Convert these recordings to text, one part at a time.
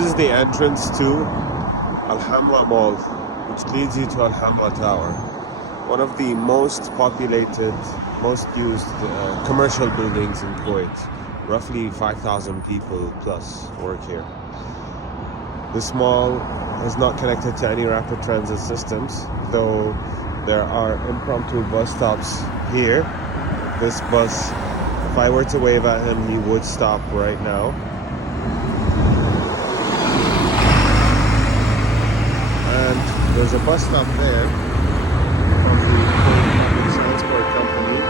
is the entrance to Al Hamra Mall, which leads you to Al Hamra Tower, one of the most populated, most used commercial buildings in Kuwait. Roughly 5,000 people plus work here. This mall is not connected to any rapid transit systems, though there are impromptu bus stops here. This bus, if I were to wave at him, he would stop right now. And there's a bus stop there from the public transport company.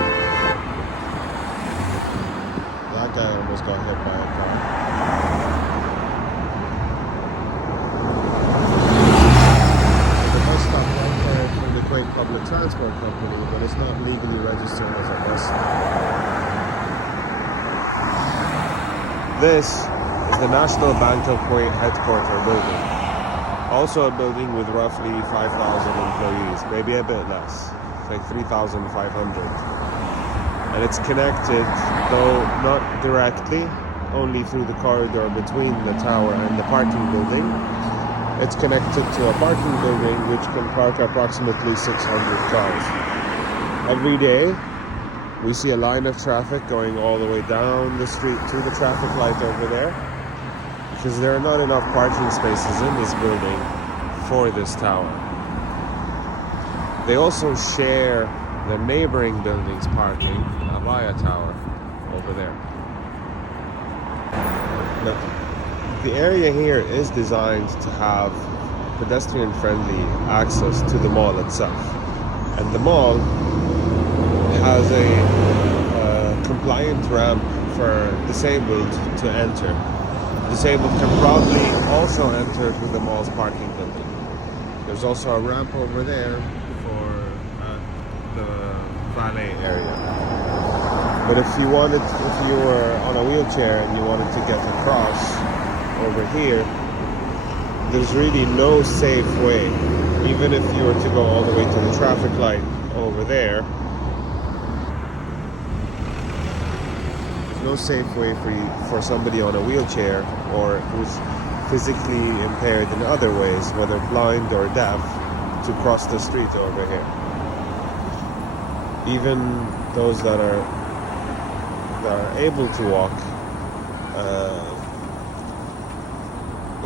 That guy almost got hit by a car. There's a bus stop right there from the Kuwait Public Transport Company, but it's not legally registered as a bus stop. This is the National Bank of Kuwait headquarters building. Also a building with roughly 5,000 employees, maybe a bit less, like 3,500. And it's connected, though not directly, only through the corridor between the tower and the parking building. It's connected to a parking building which can park approximately 600 cars. Every day, we see a line of traffic going all the way down the street to the traffic light over there, because there are not enough parking spaces in this building for this tower. They also share the neighboring building's parking via tower over there. Now, the area here is designed to have pedestrian-friendly access to the mall itself, and the mall has a compliant ramp for disabled to enter. Disabled can probably also enter through the mall's parking building. There's also a ramp over there for the valet area. But if you were on a wheelchair and you wanted to get across over here, there's really no safe way. Even if you were to go all the way to the traffic light over there, there's no safe way for somebody on a wheelchair or who's physically impaired in other ways, whether blind or deaf, to cross the street over here. Even those that are able to walk,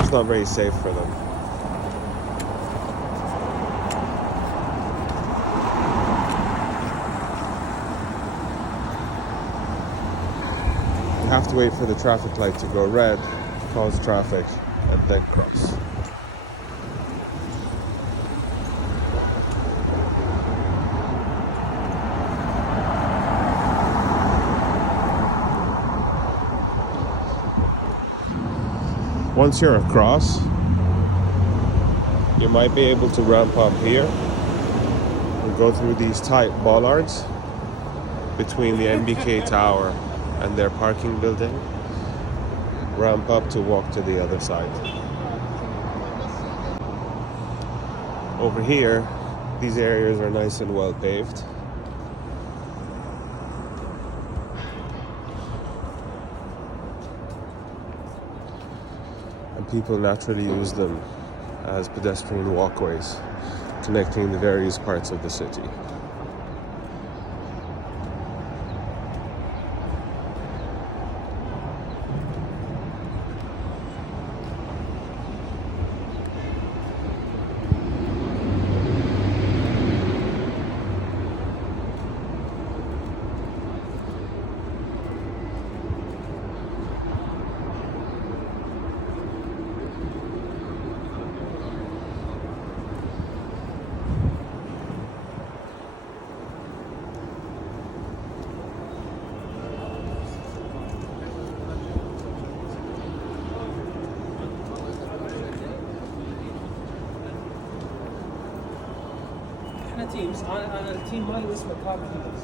it's not very safe for them. You have to wait for the traffic light to go red, cause traffic, and then cross. Once you're across, you might be able to ramp up here and go through these tight bollards between the NBK tower and their parking building. Ramp up to walk to the other side. Over here, these areas are nice and well paved. And people naturally use them as pedestrian walkways, connecting the various parts of the city. احنا تيمز انا التيم مالي اسمه كاب تيمز.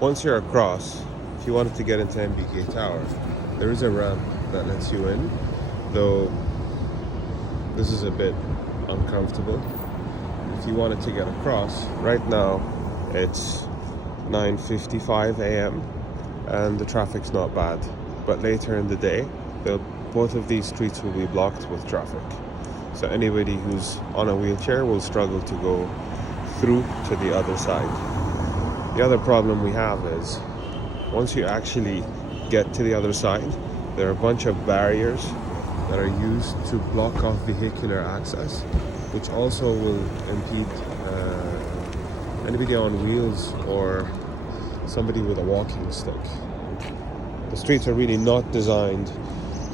Once you're across, if you wanted to get into MBK Tower, there is a ramp that lets you in, though this is a bit uncomfortable. If you wanted to get across, right now it's 9:55 a.m. and the traffic's not bad. But later in the day, both of these streets will be blocked with traffic. So anybody who's on a wheelchair will struggle to go through to the other side. The other problem we have is once you actually get to the other side, there are a bunch of barriers that are used to block off vehicular access, which also will impede anybody on wheels or somebody with a walking stick. The streets are really not designed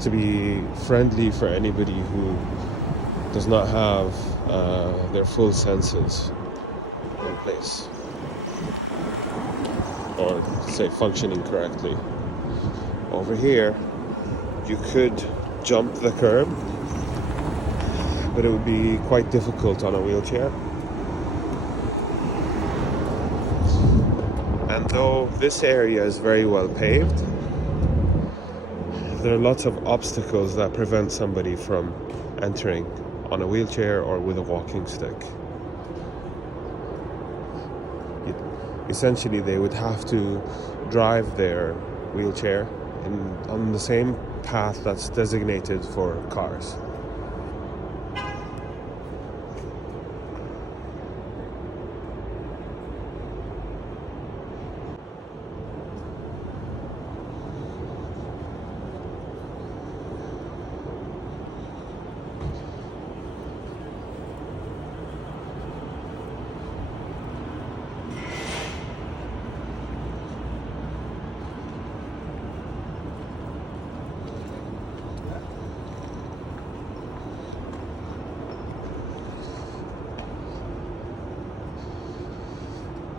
to be friendly for anybody who does not have their full senses in place, or say functioning correctly. Over here, you could jump the curb, but it would be quite difficult on a wheelchair. And though this area is very well paved, there are lots of obstacles that prevent somebody from entering on a wheelchair or with a walking stick. Essentially, they would have to drive their wheelchair on the same path that's designated for cars.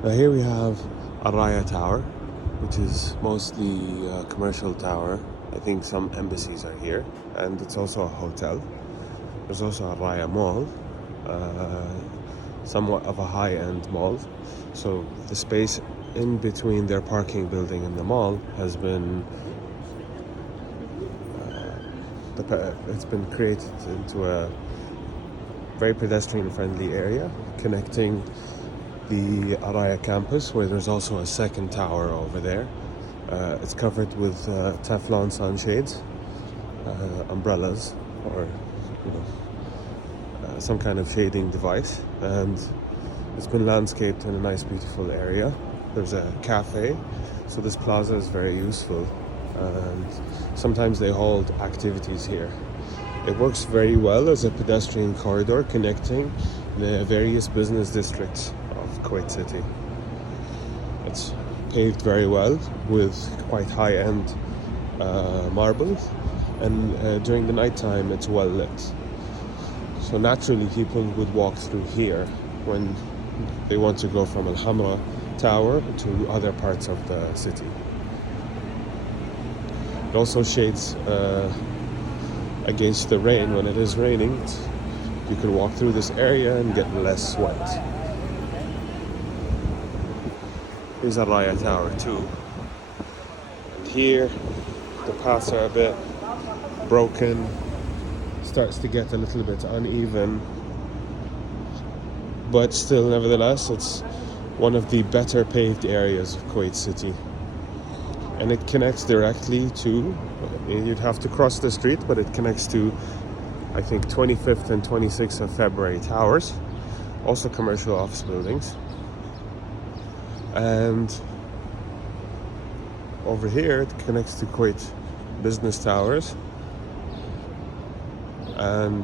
Now here we have Araya Tower, which is mostly a commercial tower. I think some embassies are here, and it's also a hotel. There's also Araya Mall, somewhat of a high-end mall. So the space in between their parking building and the mall has been it's been created into a very pedestrian-friendly area connecting the Araya campus, where there's also a second tower over there. It's covered with Teflon sunshades, umbrellas, or some kind of shading device, and it's been landscaped in a nice, beautiful area. There's a cafe, so this plaza is very useful, and sometimes they hold activities here. It works very well as a pedestrian corridor connecting the various business districts Kuwait City. It's paved very well with quite high-end marbles, and during the night time it's well lit. So naturally people would walk through here when they want to go from Al Hamra Tower to other parts of the city. It also shades against the rain. When it is raining, you can walk through this area and get less sweat. Here's Araya Tower too. And here, the paths are a bit broken, starts to get a little bit uneven, but still, nevertheless, it's one of the better paved areas of Kuwait City. And it connects directly to, you'd have to cross the street, but it connects to, I think, 25th and 26th of February towers, also commercial office buildings. And over here it connects to Kuwait Business Towers and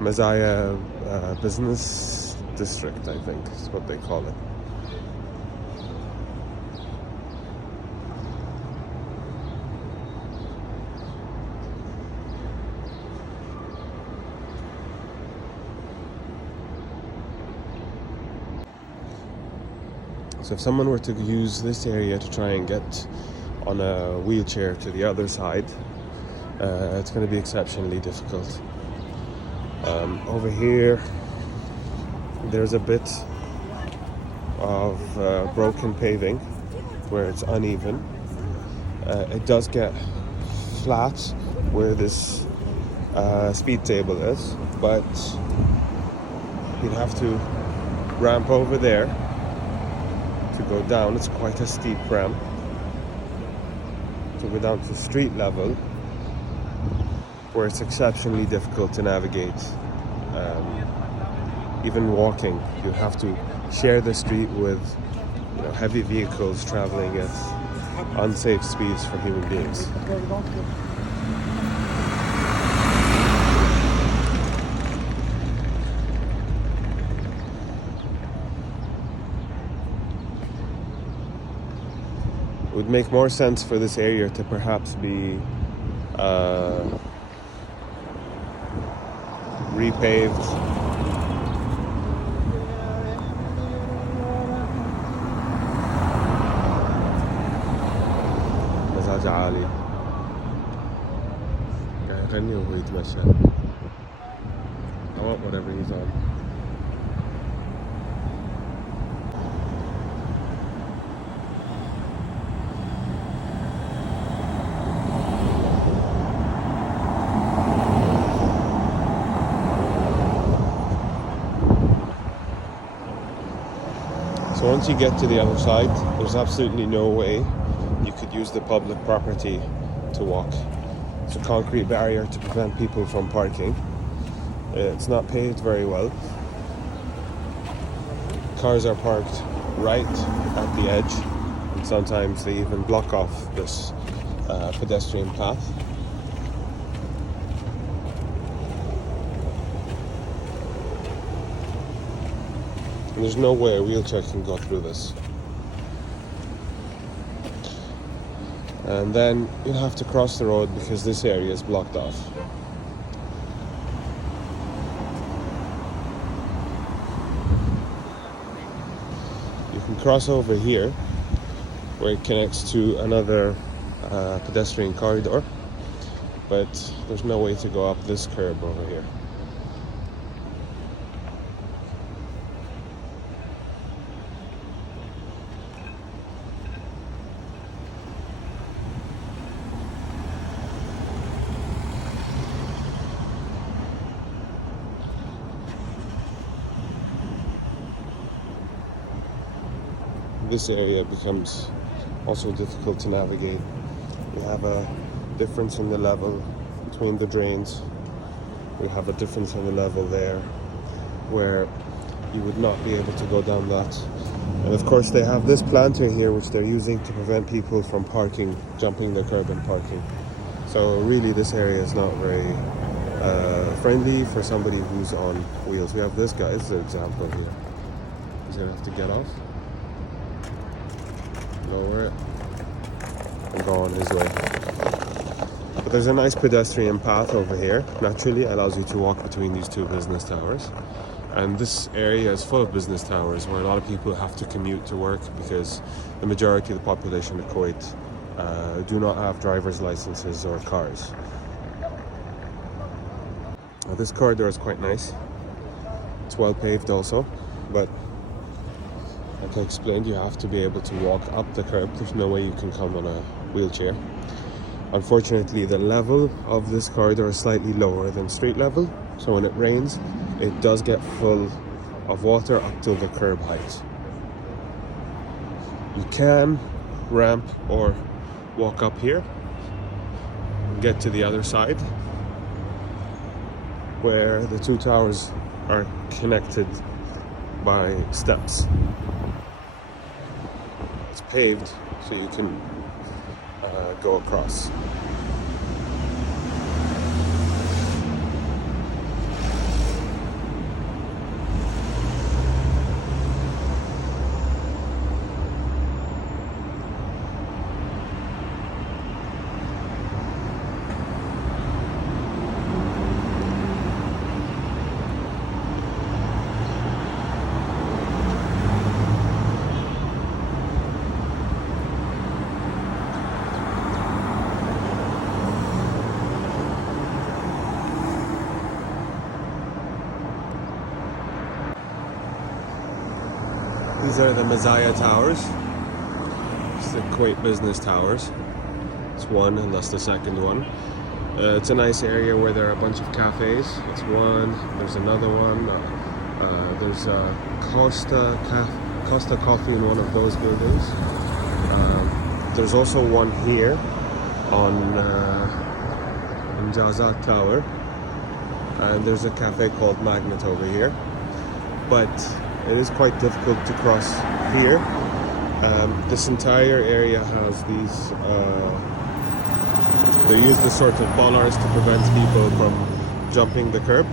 Mazaya Business District, I think is what they call it. So if someone were to use this area to try and get on a wheelchair to the other side, it's going to be exceptionally difficult. Over here, there's a bit of broken paving, where it's uneven. It does get flat where this speed table is, but you'd have to ramp over there to go down. It's quite a steep ramp to go down to street level, where it's exceptionally difficult to navigate. Even walking, you have to share the street with heavy vehicles traveling at unsafe speeds for human beings. It would make more sense for this area to perhaps be repaved. مزاج عالي قاعد يغني وهو يتمشى. I want whatever he's on. So once you get to the other side, there's absolutely no way you could use the public property to walk. It's a concrete barrier to prevent people from parking. It's not paved very well. Cars are parked right at the edge, and sometimes they even block off this pedestrian path. And there's no way a wheelchair can go through this. And then you'll have to cross the road because this area is blocked off. You can cross over here where it connects to another pedestrian corridor, but there's no way to go up this curb over here. This area becomes also difficult to navigate. We have a difference in the level between the drains. We have a difference in the level there where you would not be able to go down that. And of course they have this planter here which they're using to prevent people from parking, jumping the curb and parking. So really this area is not very friendly for somebody who's on wheels. We have this guy, this is an example here. He's gonna have to get off, lower it, and go on his way. But there's a nice pedestrian path over here. Naturally allows you to walk between these two business towers. And this area is full of business towers where a lot of people have to commute to work because the majority of the population of Kuwait do not have driver's licenses or cars. This corridor is quite nice. It's well paved also, but like I explained, you have to be able to walk up the curb. There's no way you can come on a wheelchair. Unfortunately, the level of this corridor is slightly lower than street level, so when it rains, it does get full of water up till the curb height. You can ramp or walk up here and get to the other side where the two towers are connected by steps. It's paved so you can go across. These are the Messiah Towers. It's the Kuwait Business Towers. It's one, and that's the second one. It's a nice area where there are a bunch of cafes. It's one. There's another one. There's Costa Coffee in one of those buildings. There's also one here on Jazat Tower, and there's a cafe called Magnet over here. But it is quite difficult to cross here. This entire area has these. They use this sort of bollards to prevent people from jumping the curb.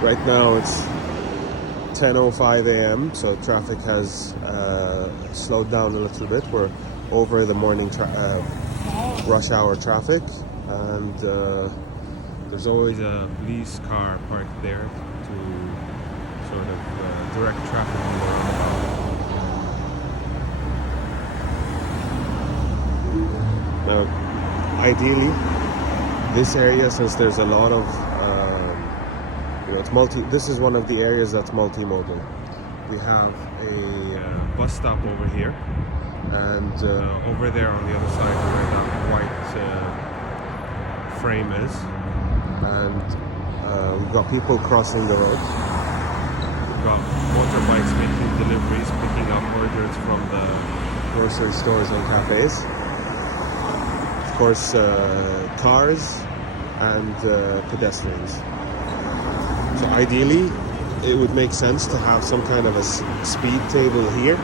Right now it's 10:05 a.m. so traffic has slowed down a little bit. We're over the morning rush hour traffic, and there's always a police car parked there to sort of direct traffic on the roundabout. Now, ideally, this area, since there's a lot of this is one of the areas that's multimodal. We have a bus stop over here, and over there on the other side where that white frame is, and we've got people crossing the road. We've got motorbikes making deliveries, picking up orders from the grocery stores and cafes. Of course, cars and pedestrians. So ideally, it would make sense to have some kind of a speed table here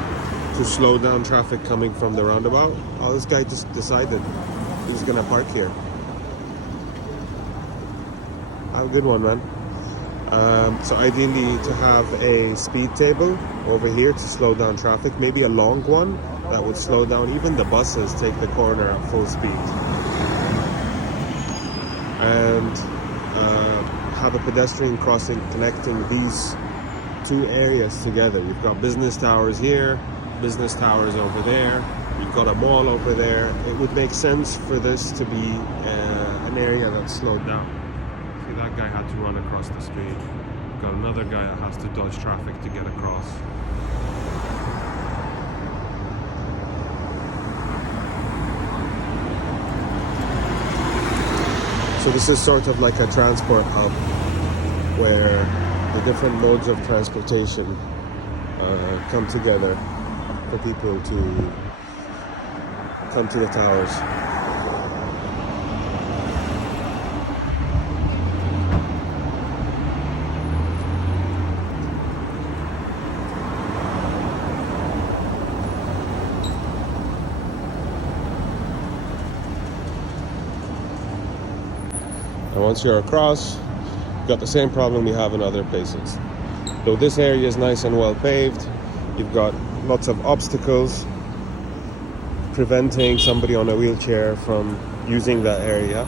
to slow down traffic coming from the roundabout. Oh, this guy just decided he's gonna park here. Have a good one, man. So ideally, to have a speed table over here to slow down traffic, maybe a long one that would slow down even the buses, take the corner at full speed, and have a pedestrian crossing connecting these two areas together. You've got business towers here, business towers over there, you've got a mall over there. It would make sense for this to be an area that's slowed down. See, that guy had to run across the street. You've got another guy that has to dodge traffic to get across. So this is sort of like a transport hub where the different modes of transportation come together for people to come to the towers. And once you're across, you've got the same problem you have in other places. Though this area is nice and well paved, you've got lots of obstacles preventing somebody on a wheelchair from using that area.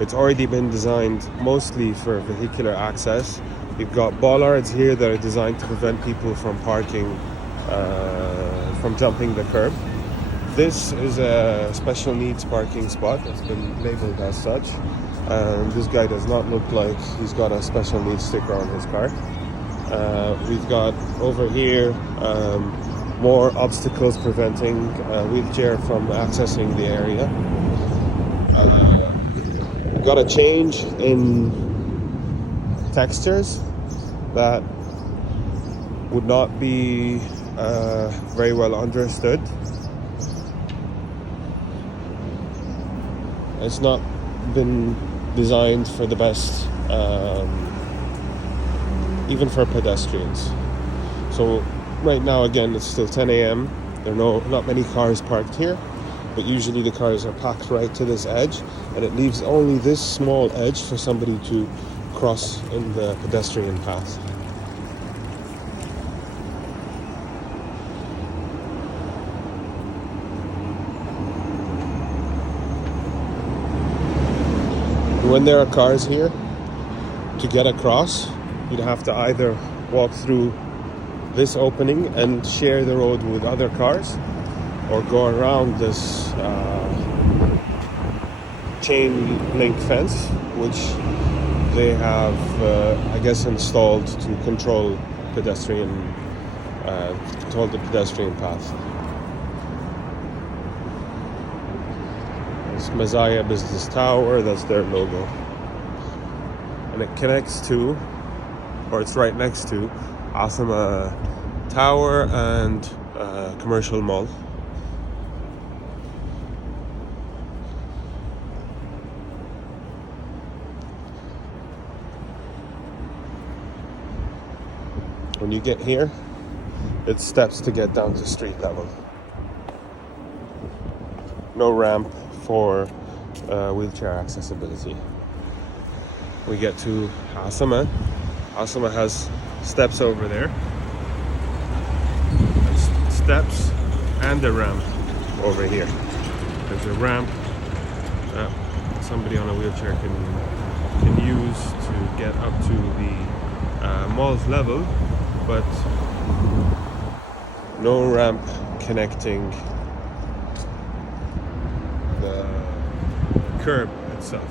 It's already been designed mostly for vehicular access. You've got bollards here that are designed to prevent people from parking, from jumping the curb. This is a special needs parking spot that's been labeled as such. And this guy does not look like he's got a special needs sticker on his car. We've got over here more obstacles preventing a wheelchair from accessing the area. We've got a change in textures that would not be very well understood. It's not been designed for the best, even for pedestrians. So right now, again, it's still 10 a.m. There are not many cars parked here, but usually the cars are packed right to this edge, and it leaves only this small edge for somebody to cross in the pedestrian path. When there are cars here, to get across, you'd have to either walk through this opening and share the road with other cars, or go around this chain link fence, which they have, I guess, installed to control the pedestrian path. It's Messiah Business Tower, that's their logo. And it connects to, or it's right next to, Asama Tower and Commercial Mall. When you get here, it's steps to get down to street level. No ramp for wheelchair accessibility. We get to Asama. Asama has steps over there. Steps and a ramp over here. There's a ramp that somebody on a wheelchair can use to get up to the mall's level, but no ramp connecting the curb itself.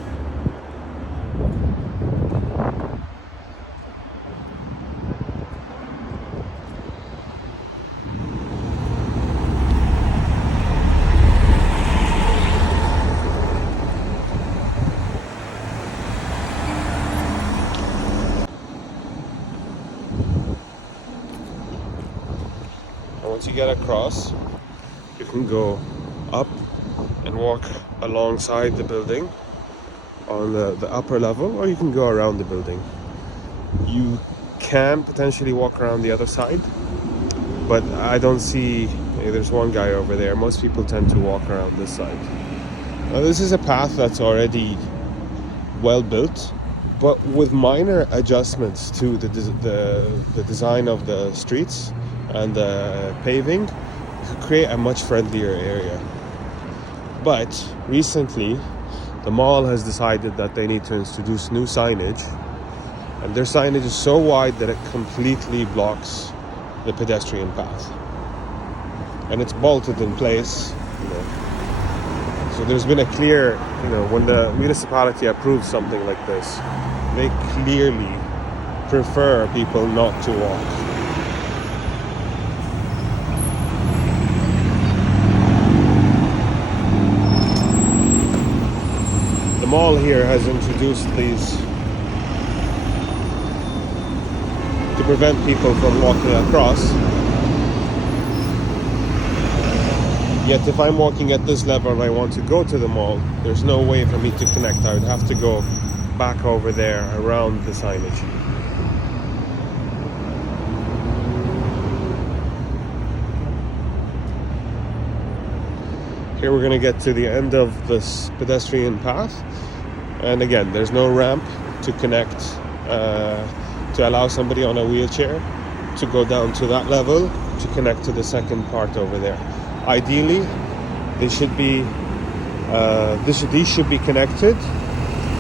Once you get across, you can go up and walk alongside the building on the upper level, or you can go around the building. You can potentially walk around the other side, but I don't see, there's one guy over there. Most people tend to walk around this side. Now, this is a path that's already well built, but with minor adjustments to the design of the streets and the paving, you could create a much friendlier area. But recently, the mall has decided that they need to introduce new signage, and their signage is so wide that it completely blocks the pedestrian path, and it's bolted in place. So there's been a clear, when the municipality approves something like this, they clearly prefer people not to walk. The mall here has introduced these to prevent people from walking across. Yet if I'm walking at this level and I want to go to the mall, there's no way for me to connect. I would have to go back over there around the signage. Here we're going to get to the end of this pedestrian path, and again, there's no ramp to connect, to allow somebody on a wheelchair to go down to that level to connect to the second part over there. Ideally, these should be connected,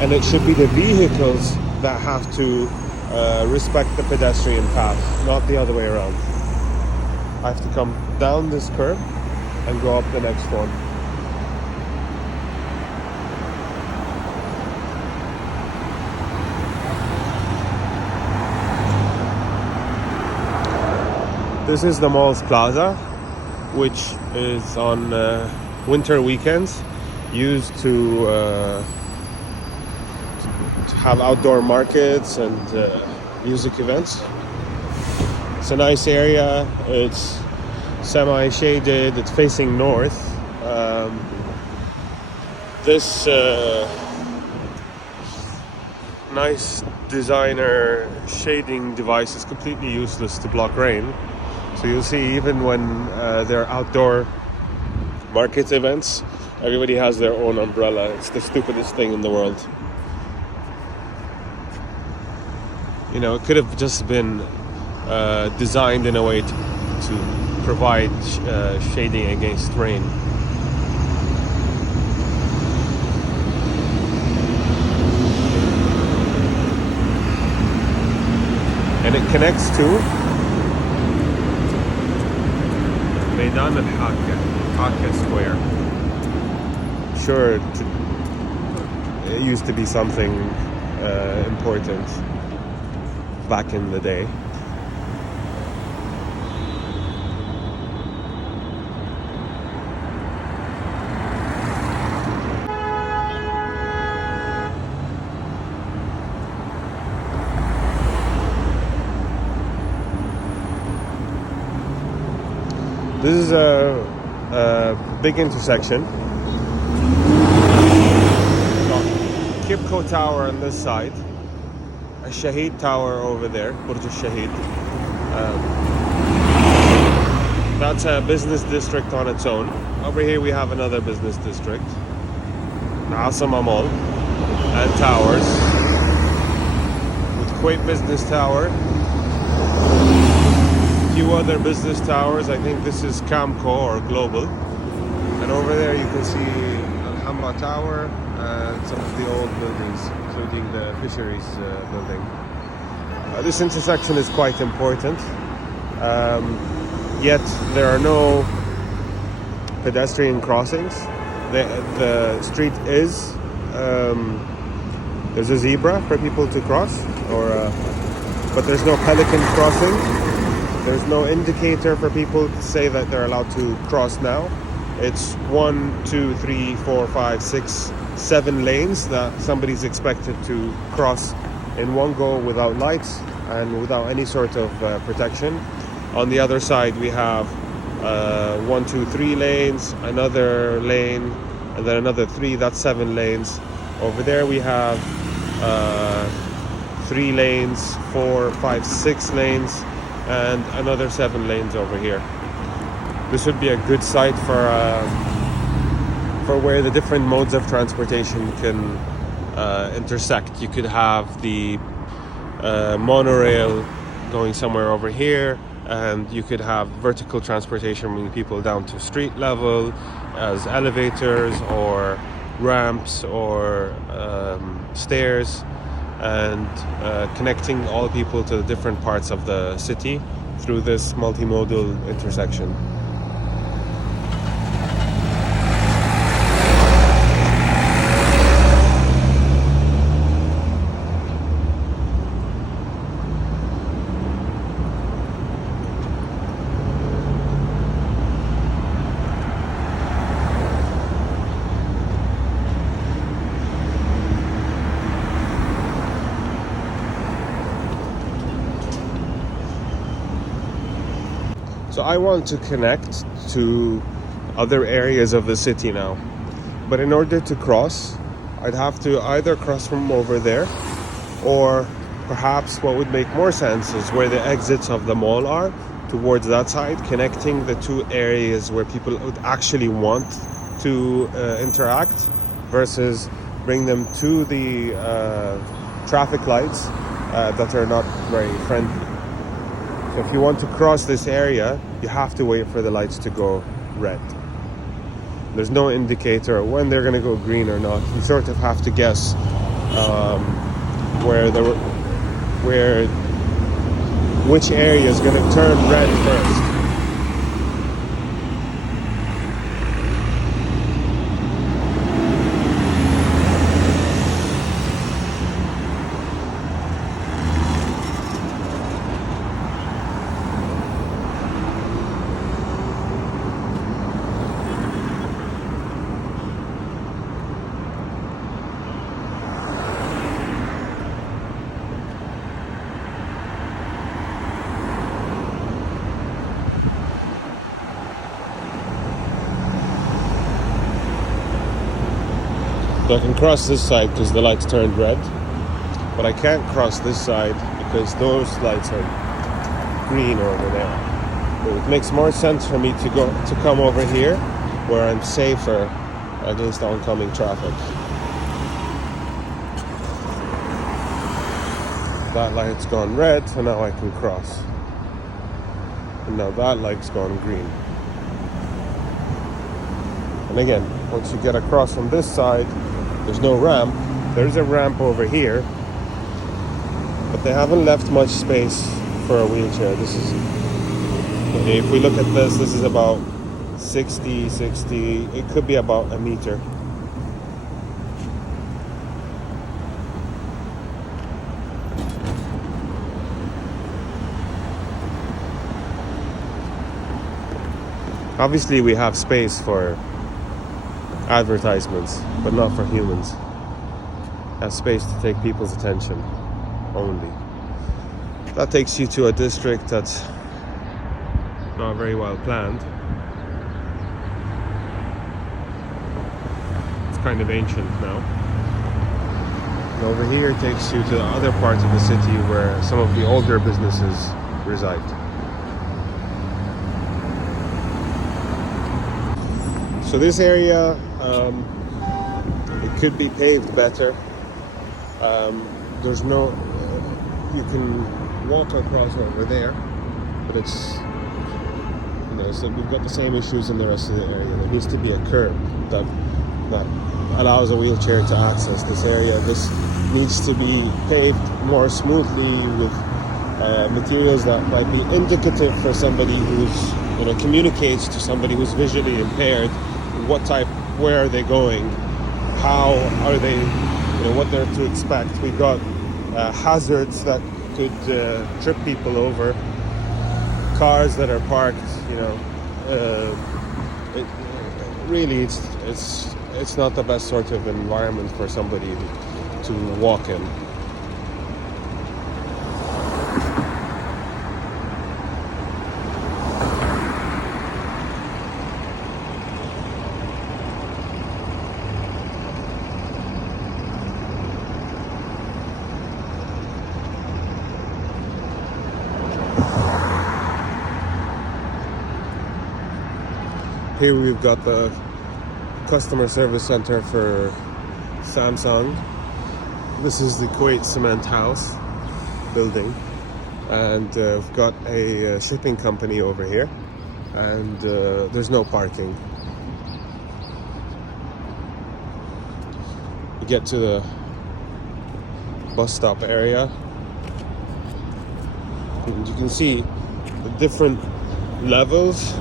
and it should be the vehicles that have to respect the pedestrian path, not the other way around. I have to come down this curb and go up the next one. This is the mall's plaza, which is on winter weekends used to have outdoor markets and music events. It's a nice area. It's semi-shaded. It's facing north. This nice designer shading device is completely useless to block rain. So you'll see, even when there are outdoor market events, everybody has their own umbrella. It's the stupidest thing in the world. It could have just been designed in a way to provide shading against rain. And it connects to Meydan al-Hakka Square. Sure, it used to be something important back in the day. This is a big intersection. Got Kipco Tower on this side, a Shahid Tower over there, Burj Shahid. That's a business district on its own. Over here we have another business district, Asama Mall, and towers. With Kuwait Business Tower, a few other business towers. I think this is Camco or Global. And over there you can see Al Hamra Tower and some of the old buildings, including the fisheries building. This intersection is quite important. Yet there are no pedestrian crossings. The street is there's a zebra for people to cross, but there's no pelican crossing. There's no indicator for people to say that they're allowed to cross now. It's 1, 2, 3, 4, 5, 6, 7 lanes that somebody's expected to cross in one go without lights and without any sort of protection. On the other side we have 1, 2, 3 lanes, another lane, and then another 3. That's 7 lanes. Over there we have 3 lanes, 4, 5, 6 lanes, and another 7 lanes over here. This would be a good site for where the different modes of transportation can intersect. You could have the monorail going somewhere over here, and you could have vertical transportation bringing people down to street level as elevators or ramps or stairs, and connecting all people to the different parts of the city through this multimodal intersection. So I want to connect to other areas of the city now. But in order to cross, I'd have to either cross from over there, or perhaps what would make more sense is where the exits of the mall are, towards that side, connecting the two areas where people would actually want to interact, versus bring them to the traffic lights that are not very friendly. If you want to cross this area, you have to wait for the lights to go red. There's no indicator when they're going to go green or not. You sort of have to guess which area is going to turn red first. So I can cross this side because the lights turned red, but I can't cross this side because those lights are green over there. So it makes more sense for me to come over here where I'm safer against oncoming traffic. That light's gone red, so now I can cross. And now that light's gone green. And again, once you get across from this side, there's no ramp. There's a ramp over here, but they haven't left much space for a wheelchair. This is, okay, if we look at this is about 60, it could be about a meter. Obviously we have space for advertisements, but not for humans. Have space to take people's attention only. That takes you to a district that's not very well planned. kind of ancient now. And over here takes you to the other part of the city where some of the older businesses reside. So this area, it could be paved better. There's no, you can walk across over there, but it's, you know, so we've got the same issues in the rest of the area. There needs to be a curb that allows a wheelchair to access this area. This needs to be paved more smoothly with materials that might be indicative for somebody who's, you know, communicates to somebody who's visually impaired what type, where are they going, how are they, you know, what they're to expect. We've got hazards that could trip people over, cars that are parked, you know. Really, it's not the best sort of environment for somebody to walk in. Here we've got the customer service center for Samsung. This is the Kuwait Cement House building, and we've got a shipping company over here, and there's no parking. You get to the bus stop area, and you can see the different levels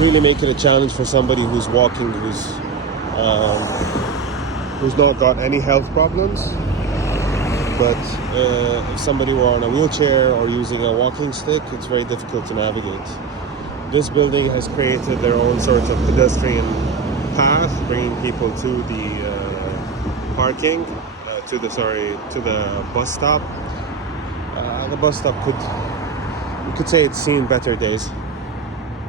really make it a challenge for somebody who's walking, who's not got any health problems. But if somebody were on a wheelchair or using a walking stick, it's very difficult to navigate. This building has created their own sort of pedestrian path, bringing people to the parking, to the bus stop. The bus stop you could say it's seen better days.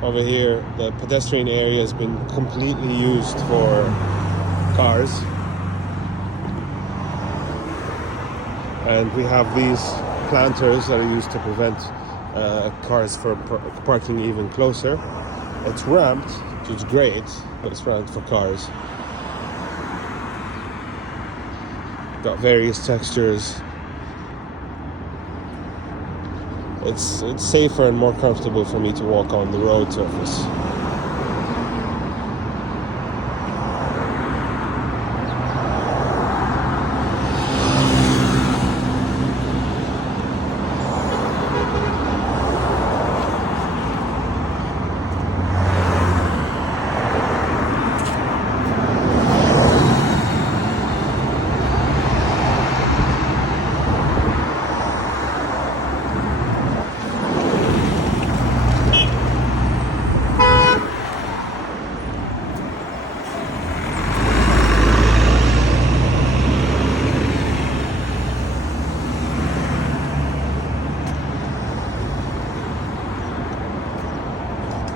Over here, the pedestrian area has been completely used for cars. And we have these planters that are used to prevent cars from parking even closer. It's ramped, which is great, but it's ramped for cars. Got various textures. It's safer and more comfortable for me to walk on the road surface.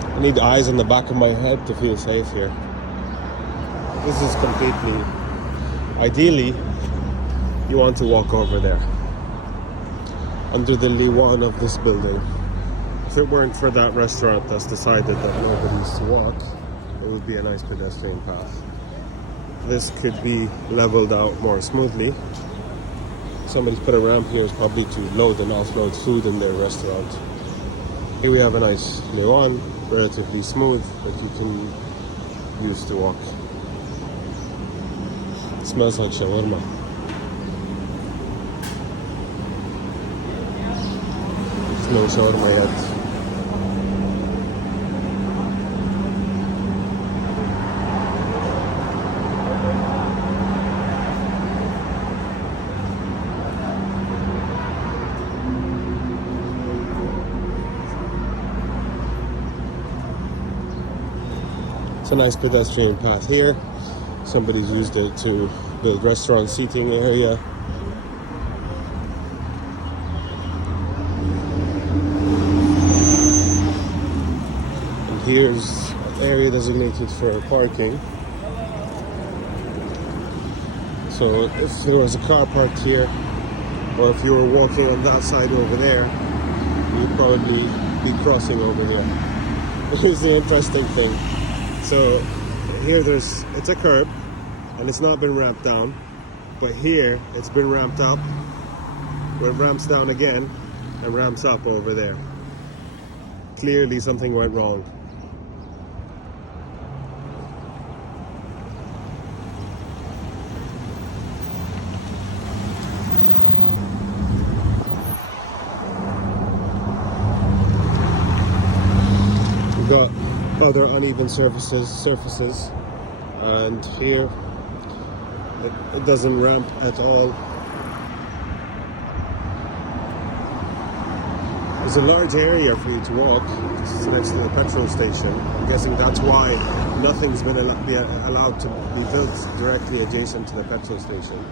I need eyes on the back of my head to feel safe here. This is completely... Ideally, you want to walk over there, under the liwan of this building. If it weren't for that restaurant that's decided that nobody's to walk, it would be a nice pedestrian path. This could be leveled out more smoothly. Somebody's put a ramp here is probably to load and offload food in their restaurant. Here we have a nice liwan, relatively smooth, that you can use to walk. It smells like shawarma. There's no shawarma yet. It's a nice pedestrian path here. Somebody's used it to build restaurant seating area. And here's an area designated for parking. So if there was a car parked here, or if you were walking on that side over there, you'd probably be crossing over here. Here's the interesting thing. So here it's a curb, and it's not been ramped down, but here it's been ramped up, where it ramps down again and ramps up over there. Clearly something went wrong. We've got other uneven surfaces, and here it doesn't ramp at all. There's a large area for you to walk. It's next to the petrol station. I'm guessing that's why nothing's been allowed to be built directly adjacent to the petrol station.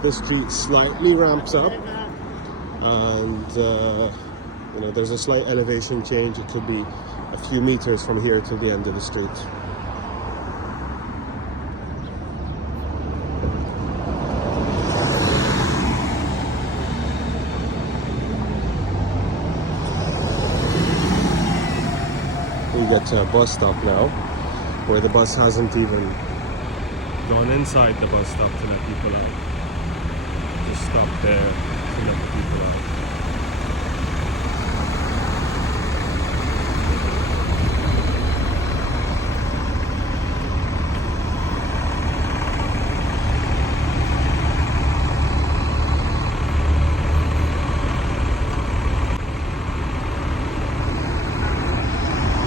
This street slightly ramps up, and you know, there's a slight elevation change. It could be a few meters from here to the end of the street. We get to a bus stop now, where the bus hasn't even gone inside the bus stop to let people out. Just stopped there to let the people out.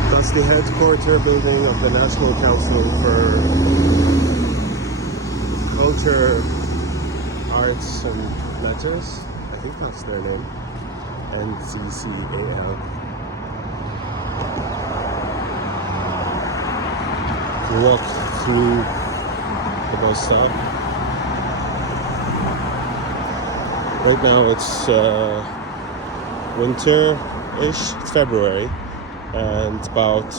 That's the headquarter building of the National Council for Culture, Arts and Letters. I think that's their name. NCCAL. You walk through the bus stop. Right now it's winter-ish. It's February. And it's about,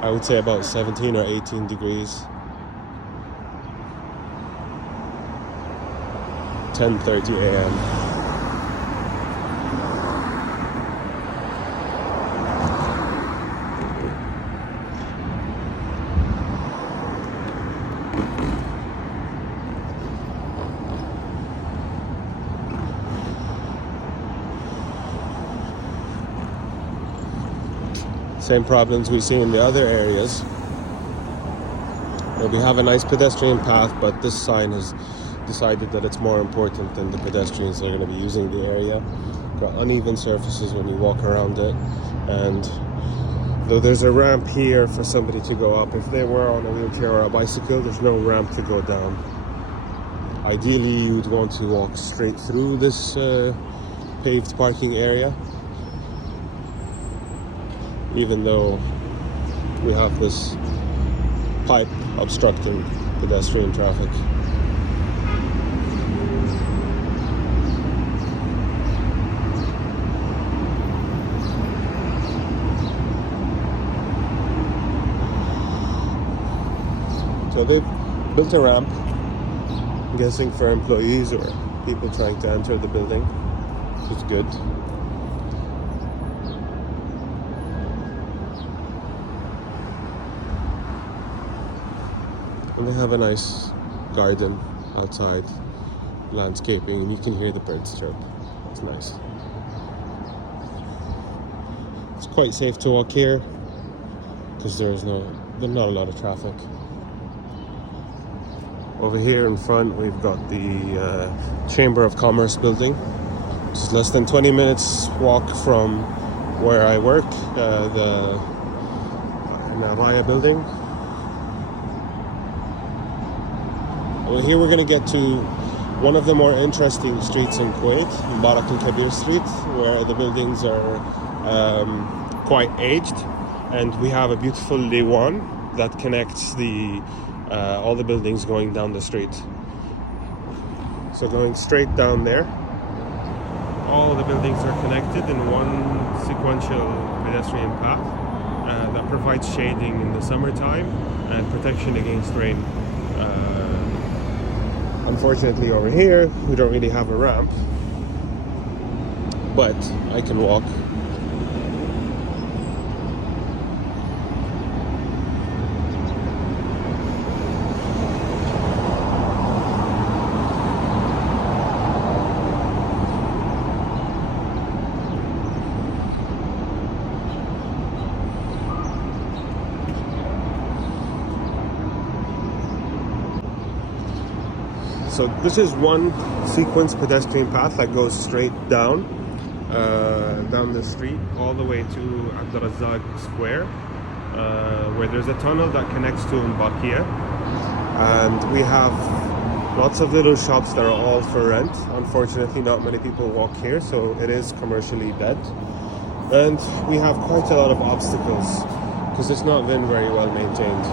I would say about 17 or 18 degrees. 10:30 a.m. Same problems we see in the other areas. We have a nice pedestrian path, but this sign has decided that it's more important than the pedestrians that are going to be using the area. Got uneven surfaces when you walk around it, and though there's a ramp here for somebody to go up, if they were on a wheelchair or a bicycle, there's no ramp to go down. Ideally, you would want to walk straight through this paved parking area, even though we have this pipe obstructing pedestrian traffic. So they've built a ramp, I'm guessing for employees or people trying to enter the building, which is good. And they have a nice garden outside, landscaping, and you can hear the birds chirp. It's nice. It's quite safe to walk here because there's not a lot of traffic. Over here in front we've got the Chamber of Commerce building. It's less than 20 minutes walk from where I work, the Navaya building. Well, here we're going to get to one of the more interesting streets in Kuwait, Mubarak al-Kabir Street, where the buildings are quite aged, and we have a beautiful liwan that connects all the buildings going down the street. So going straight down there, all the buildings are connected in one sequential pedestrian path that provides shading in the summertime and protection against rain Unfortunately, over here we don't really have a ramp, but I can walk. So this is one sequence pedestrian path that goes straight down the street all the way to Abdurrazzaq Square, where there's a tunnel that connects to Mbakia, and we have lots of little shops that are all for rent. Unfortunately, not many people walk here, so it is commercially dead, and we have quite a lot of obstacles because it's not been very well maintained.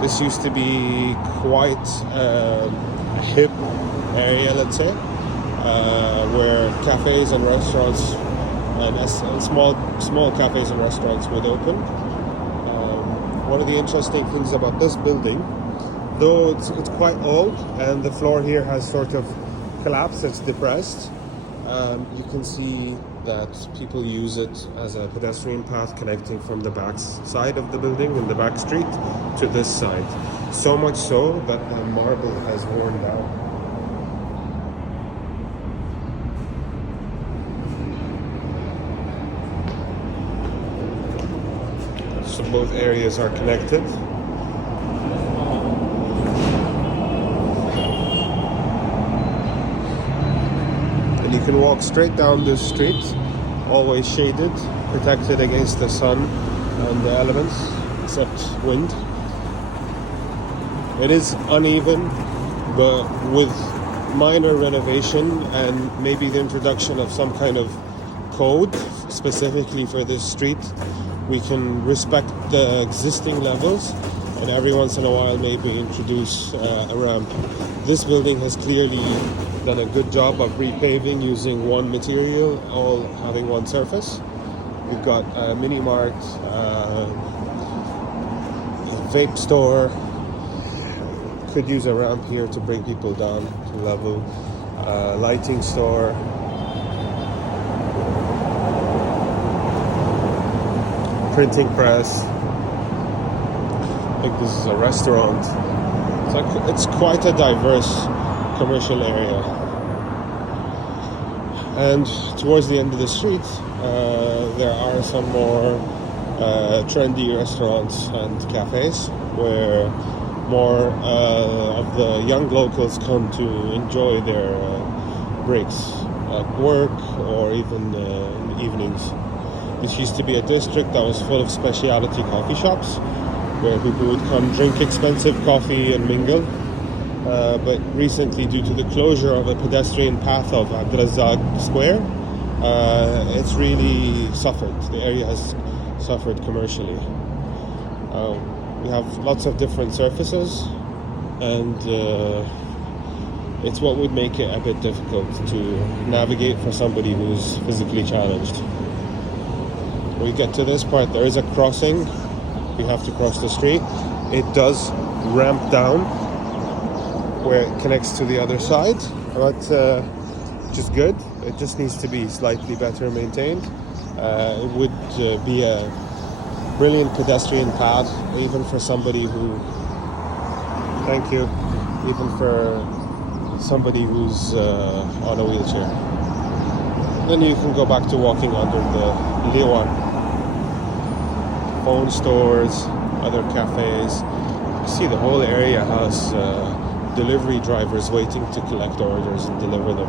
This used to be quite a hip area, let's say, where cafes and restaurants and small cafes and restaurants would open. One of the interesting things about this building, though it's quite old and the floor here has sort of collapsed, it's depressed, you can see that people use it as a pedestrian path connecting from the back side of the building in the back street to this side. So much so that the marble has worn down. So both areas are connected. And you can walk straight down this street, always shaded, protected against the sun and the elements, except wind. It is uneven, but with minor renovation and maybe the introduction of some kind of code specifically for this street, we can respect the existing levels and every once in a while maybe introduce a ramp. This building has clearly done a good job of repaving using one material, all having one surface. We've got a mini mart, a vape store. Could use a ramp here to bring people down to level. Lighting store. Printing press. I think this is a restaurant. It's quite a diverse commercial area. And towards the end of the street, there are some more trendy restaurants and cafes where more of the young locals come to enjoy their breaks at work or even in the evenings. This used to be a district that was full of specialty coffee shops where people would come drink expensive coffee and mingle. But recently, due to the closure of a pedestrian path of Abdurrazzaq Square, it's really suffered. The area has suffered commercially. We have lots of different surfaces, and it's what would make it a bit difficult to navigate for somebody who's physically challenged. When we get to this part, there is a crossing. We have to cross the street. It does ramp down where it connects to the other side, but which is good. It just needs to be slightly better maintained. It would be a brilliant pedestrian path, even for somebody who, thank you, even for somebody who's on a wheelchair. Then you can go back to walking under the Liwan. Phone stores, other cafes. You see the whole area has delivery drivers waiting to collect orders and deliver them.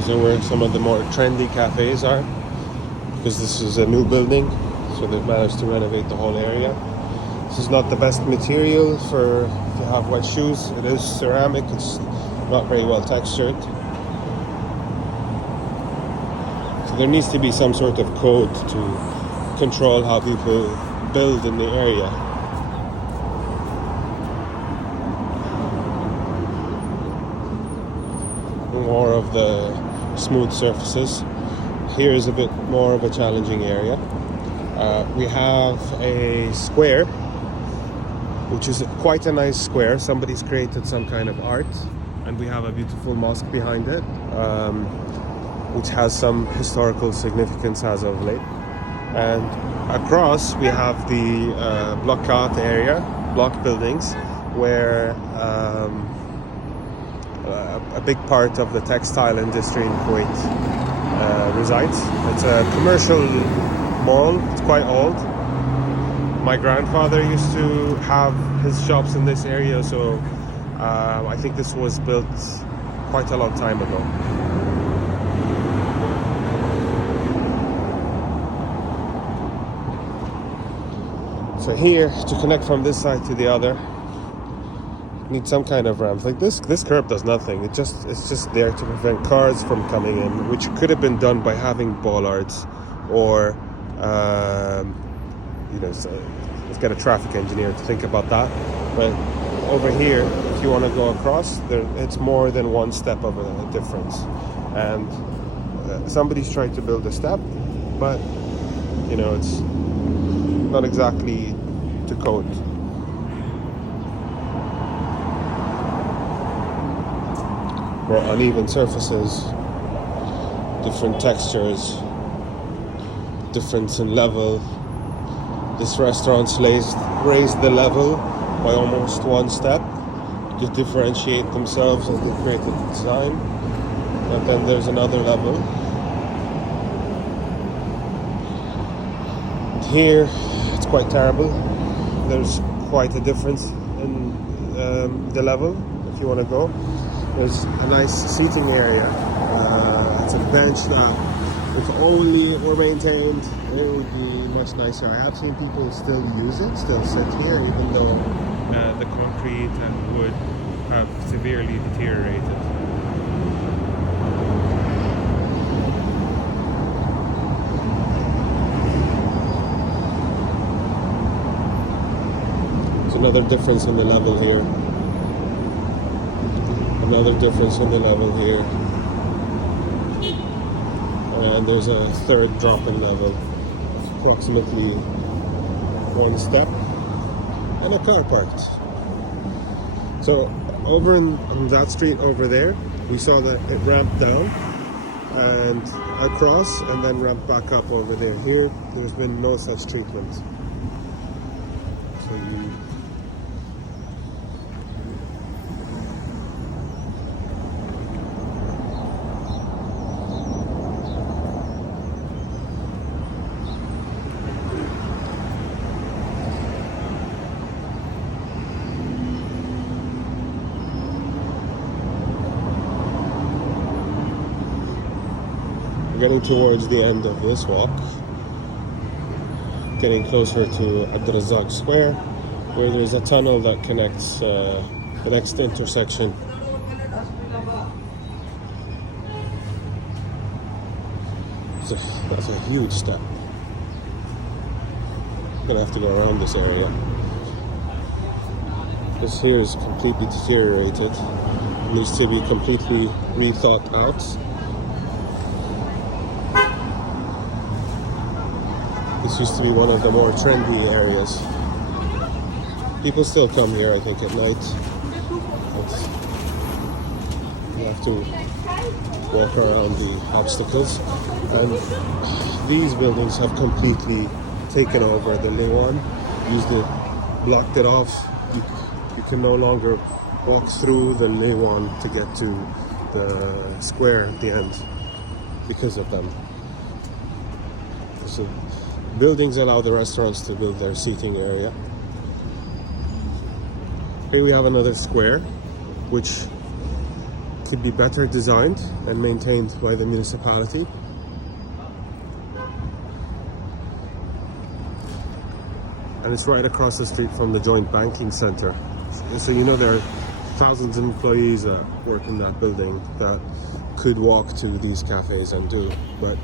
These are where some of the more trendy cafes are, because this is a new building, so they've managed to renovate the whole area. This is not the best material for to have wet shoes. It is ceramic. It's not very well textured. So there needs to be some sort of code to control how people build in the area. More of the smooth surfaces. Here is a bit more of a challenging area. We have a square, which is quite a nice square. Somebody's created some kind of art, and we have a beautiful mosque behind it, which has some historical significance as of late. And across we have the block area, block buildings, where a big part of the textile industry in Kuwait resides. It's a commercial mall. It's quite old. My grandfather used to have his shops in this area, so I think this was built quite a long time ago. So here, to connect from this side to the other, need some kind of ramp. Like this curb does nothing. It's just there to prevent cars from coming in, which could have been done by having bollards, or so let's get a traffic engineer to think about that. But over here, if you want to go across, it's more than one step of a difference. And somebody's tried to build a step, but it's not exactly to code. More uneven surfaces, different textures, difference in level. This restaurant's raised the level by almost one step to differentiate themselves as they created the design. And then there's another level. And here, it's quite terrible. There's quite a difference in the level, if you want to go. There's a nice seating area. It's a bench now. If only it were maintained, it would be much nicer. I have seen people still use it, still sit here, even though the concrete and wood have severely deteriorated. There's another difference in the level here. Another difference in the level here. And there's a third drop in level, approximately one step, and a car parked. So over on that street over there, we saw that it ramped down and across, and then ramped back up over there. Here, there's been no such treatment. So getting towards the end of this walk, getting closer to Abdurrazzaq Square, where there's a tunnel that connects the next intersection. That's a huge step. I'm gonna have to go around this area. This here is completely deteriorated. It needs to be completely rethought out. This used to be one of the more trendy areas. People still come here, I think, at night. But you have to walk around the obstacles. And these buildings have completely taken over the Lewan, used it, blocked it off. You can no longer walk through the Lewan to get to the square at the end because of them. So buildings allow the restaurants to build their seating area. Here we have another square, which could be better designed and maintained by the municipality. And it's right across the street from the joint banking center. So there are thousands of employees that work in that building that could walk to these cafes and do. But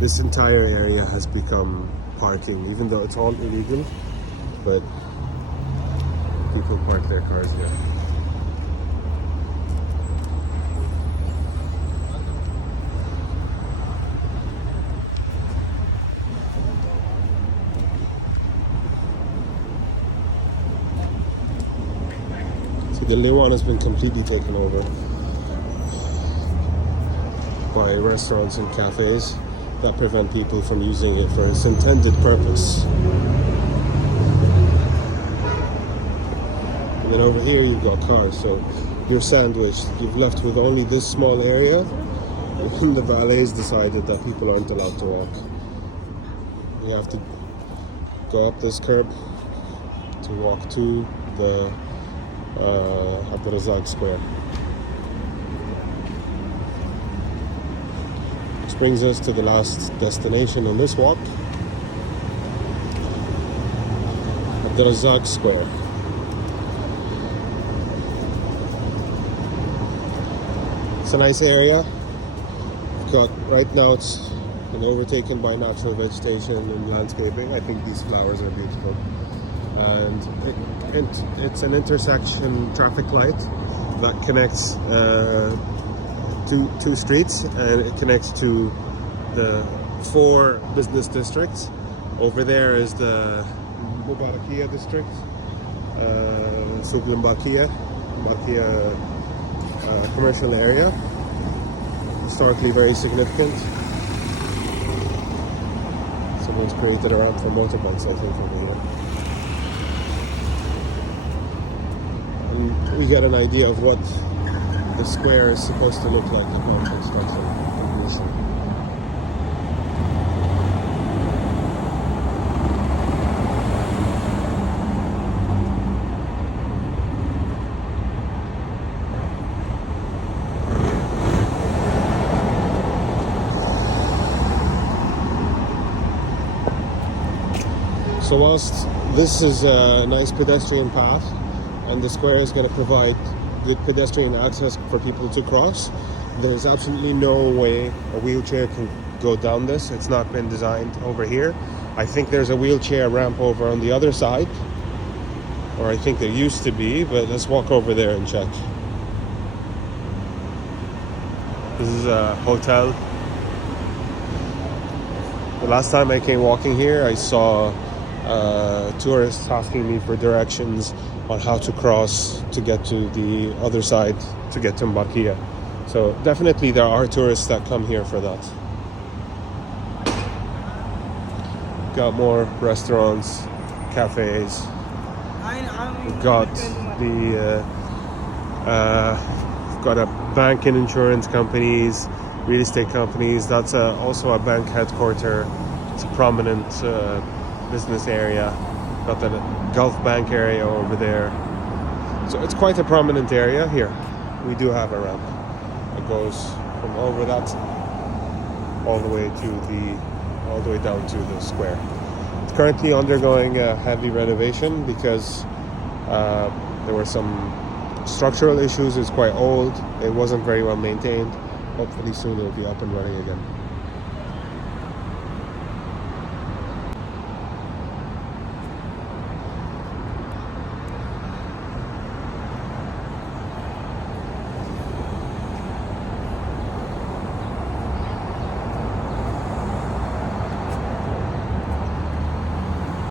this entire area has become parking, even though it's all illegal. But people park their cars here. So the new one has been completely taken over by restaurants and cafes that prevent people from using it for its intended purpose. And then over here you've got cars, so you're sandwiched. You've left with only this small area, and the valets decided that people aren't allowed to walk. You have to go up this curb to walk to the Abdurazak Square. Which brings us to the last destination on this walk, Abdurazak Square. It's a nice area. We've got, right now it's been overtaken by natural vegetation and landscaping. I think these flowers are beautiful. And it's an intersection traffic light that connects two streets, and it connects to the 4 business districts. Over there is the Mubarakia district, Souq al-Mbakia commercial area, historically very significant. Someone's created a ramp for motorbikes, I think, over here. And we get an idea of what the square is supposed to look like upon construction. So whilst this is a nice pedestrian path and the square is going to provide good pedestrian access for people to cross, there's absolutely no way a wheelchair can go down this. It's not been designed over here. I think there's a wheelchair ramp over on the other side, or I think there used to be, but let's walk over there and check. This is a hotel. The last time I came walking here, I saw tourists asking me for directions on how to cross to get to the other side to get to Mbarkia. So definitely there are tourists that come here for that. Got more restaurants, cafes. We've got got a bank and insurance companies, real estate companies. That's also a bank headquarter. It's a prominent business area. Got the Gulf Bank area over there. So it's quite a prominent area here. We do have a ramp. It goes from over that all the way down to the square. It's currently undergoing a heavy renovation because there were some structural issues. It's quite old. It wasn't very well maintained. Hopefully soon it'll be up and running again.